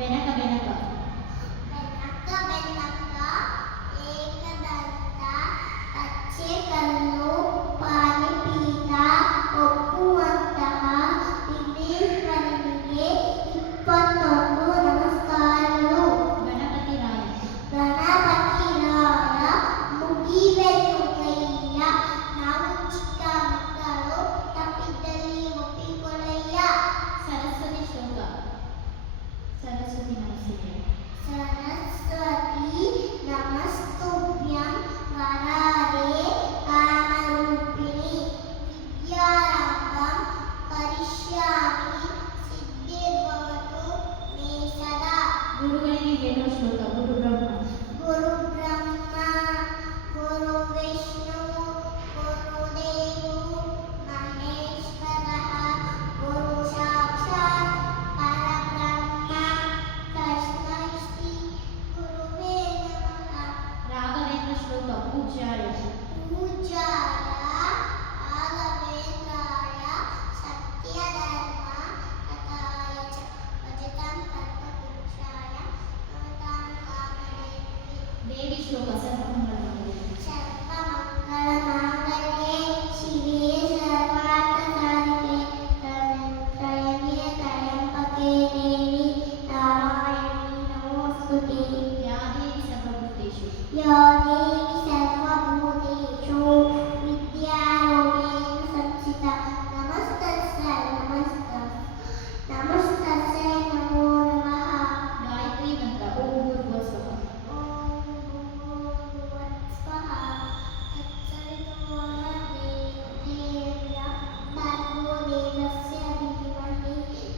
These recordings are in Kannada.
ಬೆನಕ ಬೆನಕ ಬೆನಕ ಬೆನಕ ಏಕದಂತ ಕಚ್ಚೆ ಕಲ್ಲು ಪಾನಿ ಪೀಠ ಒಪ್ಪುವಂತಹ ವಿಘ್ನೇಶ್ವರನಿಗೆ 21 ನಮಸ್ಕಾರಗಳು. ಗಣಪತಿ ರಾಯ ಗಣಪತಿ ರಾಯ ಮುಗಿವೆನ್ನುಗಯ್ಯ ನಾವು ಚಿಕ್ಕ ಮಕ್ಕಳು ತಪ್ಪಿದ್ದಲ್ಲಿ ಒಪ್ಪಿಕೊಳ್ಳಯ್ಯ. ಸರಸ್ವತಿ ಶ್ಲೋಕ ಸರಸ್ವತಿ ನಮಸ್ತೆ ಸರಸ್ವತಿ ನಮಸ್ತುಭ್ಯಂ ವರದೆ ಕಾಮರೂಪಿಣಿ ವಿದ್ಯಾರಂಭಂ ಕರಿಷ್ಯಾಮಿ ಸಿದ್ಧಿರ್ಭವತು ಮೇ ಸದಾ. ಗುರುಗಳಿಗೆ ಹೇಳುವ ಶ್ಲೋಕ ಗುರು ಬ್ರಹ್ಮ ಗುರು ಬ್ರಹ್ಮ ಗುರು ವಿಷ್ಣು ಗುರು ದೇವೋ ಮಹೇಶ್ವರಃ ಗುರು ಸಾಕ್ಷಾತ್ ಪರಬ್ರಹ್ಮ ತಸ್ಮೈ ಶ್ರೀ ಗುರುವೇ ನಮಃ. ರಾಘವೇಂದ್ರ ಶ್ಲೋಕ ಪೂಜ್ಯಾಯ ಪೂಜ್ಯಾಯ ರಾಘವೇಂದ್ರಾಯ ಸತ್ಯಧರ್ಮ ತಥಾಯ ಚ ಭಜತಾಂ ಕಲ್ಪವೃಕ್ಷಾಯ ನಮತಾಂ ಕಾಮಧೇನವೇ. ದೇವಿ ಶ್ಲೋಕ ಸರ್ವಮಂಗಳಮಂಗಲ್ಯೆ ಸರ್ವಮಂಗಳಮಾಂಗಲ್ಯೆ ಶಿವೆ ಸರ್ವಾರ್ಥಸಾಧಿಕೆ ಶರಣ್ಯೇ ತ್ರ್ಯಂಬಕೆ ದೇವಿ ನಾರಾಯಣಿ ನಮೋಸ್ತುತೆ. ಯಾ ದೇವಿ ಸರ್ವಭೂತೇಷು ಯಾ ದೇವಿ ಸರ್ವಭೂತೇಷು ವಿದ್ಯಾರೂಪೇಣ ಸಂಸ್ಥಿತಾ ನಮಸ್ತಸ್ಸೈ ನಮಸ್ತಸ್ಸೈ ನಮೋ ನಮಃ. ಗಾಯತ್ರಿ ಮಂತ್ರ ಓಂ ಭೂರ್ಭುವಃ ಓಂ ಭೂರ್ಭುವಃ ತತ್ಸವಿತುರ್ವರೆಣ್ಯಂ ಭರ್ಗೋ ದೇವಸ್ಯ ಧೀಮಹಿ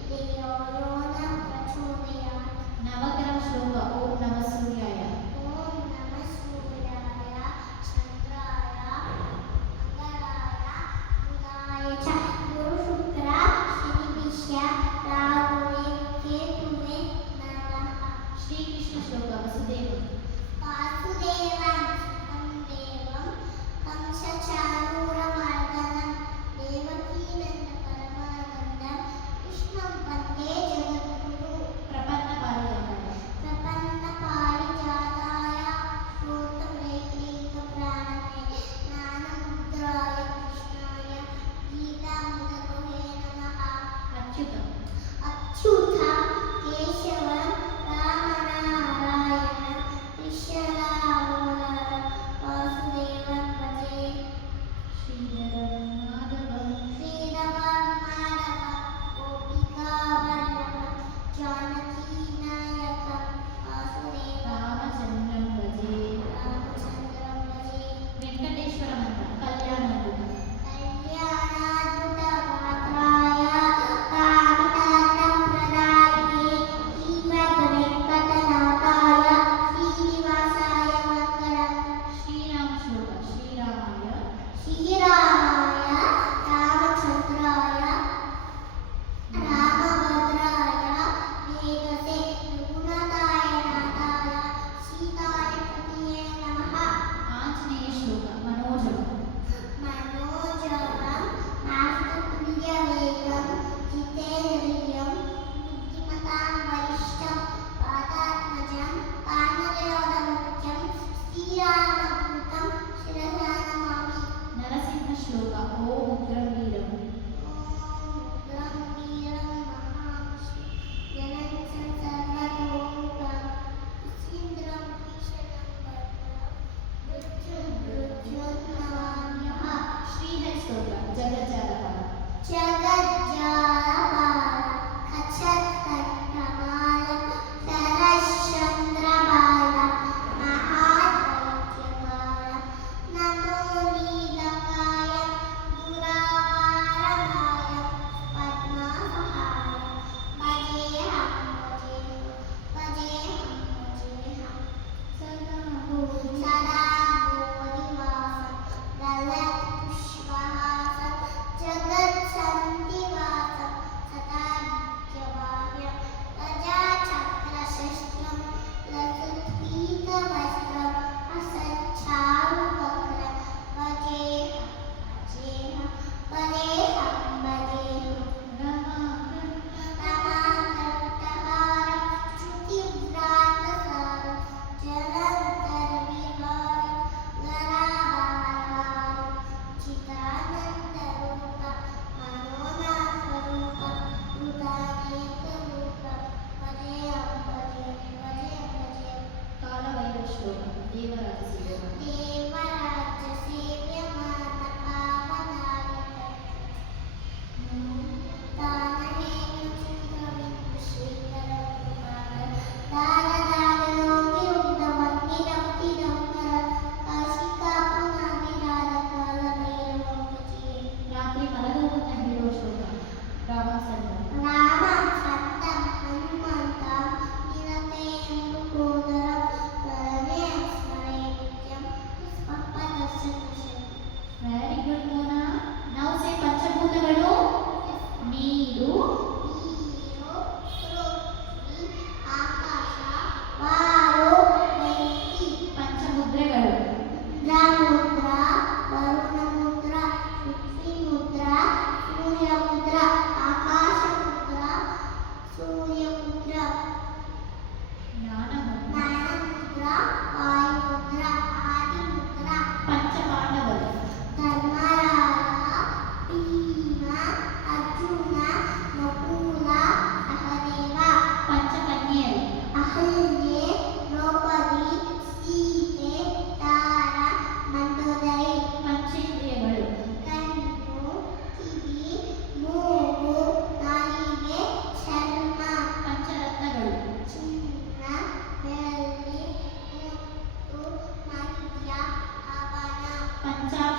ಧಿಯೋ ಯೋ ನಃ ಪ್ರಚೋದಯಾತ್. ನವಗ್ರಹ ಶ್ಲೋಕ ಓಂ ನಮಃ ಸೂರ್ಯಾಯ ಓಂ ನಮಃ ಸೂರ್ಯಾಯ ಚಂದ್ರಾಯ ಮಂಗಲಾಯ ಬುಧಾಯ ಚ ಗುರು ಶುಕ್ರ ಶನಿಭಿಶ್ಯ ರಾಹುವೇ ಕೇತುವೇ ನಮಃ. ಶ್ರೀಕೃಷ್ಣ ಶ್ಲೋಕ ವಸುದೇವ ವಾಸುದೇವಂ ಸುತಂ ದೇವಂ ಕಂಸಚಾಣೂರಮರ್ದನಂ ದೇವಕೀನಂದ ಪರಮಾನಂದಂ ಕೃಷ್ಣಂ ವಂದೇ ಜಗದ್ಗುರು. ಪ್ರಪನ್ನ ಪಾರಿಜಾತಾಯ ಪ್ರಪನ್ನ ಪಾರಿಜಾತಾಯ ಶ್ರೋತಮೈಕೈಕಪ್ರಾಣನೇ ಜ್ಞಾನಮುದ್ರಾಯ ಕೃಷ್ಣಾಯ ಗೀತಾಮೃತಗುಹೇ ನಮಃ. ಅಚ್ಯುತ ಅಚ್ಯುತ ಕೇಶವ ರಾಮನಾರಾಯಣ ಕೃಷ್ಣರಾಮ ವಾಸುದೇವಂ ಭಜೆ. ಶ್ರೀಧರಂ ಮಾಧವಂ ಶ್ರೀಧವಂ ಮಾಧವಂ ಗೋಪಿಕಾ ವಲ್ಲಭಂ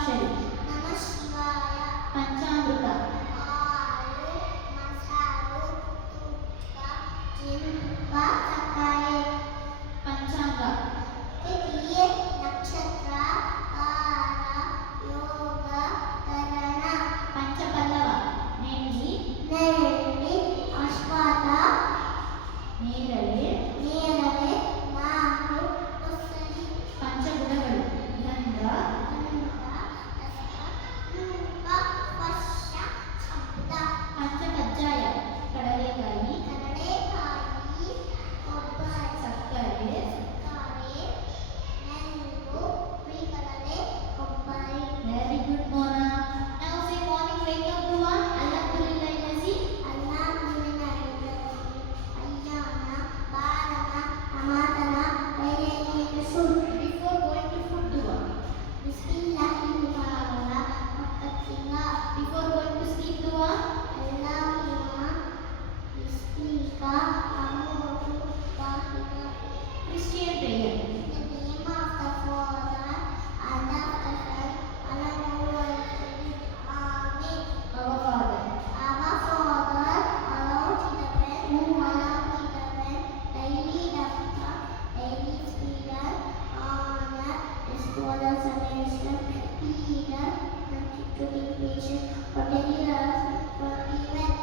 പഞ്ചാക്ഷരി, നമ ശിവായ. പഞ്ചാമൃത, ആളു മസാലു തുക്ക ജിംബ സക്കായ. പഞ്ചാംഗ, തിഥിയെ നക്ഷത്ര താര യോഗ കരണ. പഞ്ചപല്ലവ, നെല്ലി, നെല്ലി അശ്വത നേരളി, നേരಳೆ മാഹു കുസരി. പഞ്ചഗുണകൾ, ഗന്ധ, രൂപ വശ ശബ്ദ. പഞ്ചകജ്ജായ, കടലേക്കായി, കടലേക്കായി കൊಬ್ಬരി സക്കരെ, കറി നെല്ലു പുളികടലെ കൊಬ್ಬരി. very good Mona. Now say morning wake up dua, alhamdulillah lazi, അല്ലാഹുവിനായി അയ്യാന ബാലന അമാതന വൈരേഖ Sur. before going to food dua, ബിസ്മില്ലാഹിർറഹ്മാനിർറഹീം. വഖത്തിന before going to sleep dua, അല്ലാഹുമ്മ ബിസ്മിക അമൂതു Vahida. Christian prayer, In the name of the Father and of the Son and of the Holy Spirit. Amen. our Father, Our Father, allowed in heaven, who art in heaven, thy kingdom come, thy will be done on earth as it is in heaven. Lead us not into temptation, but deliver us from evil.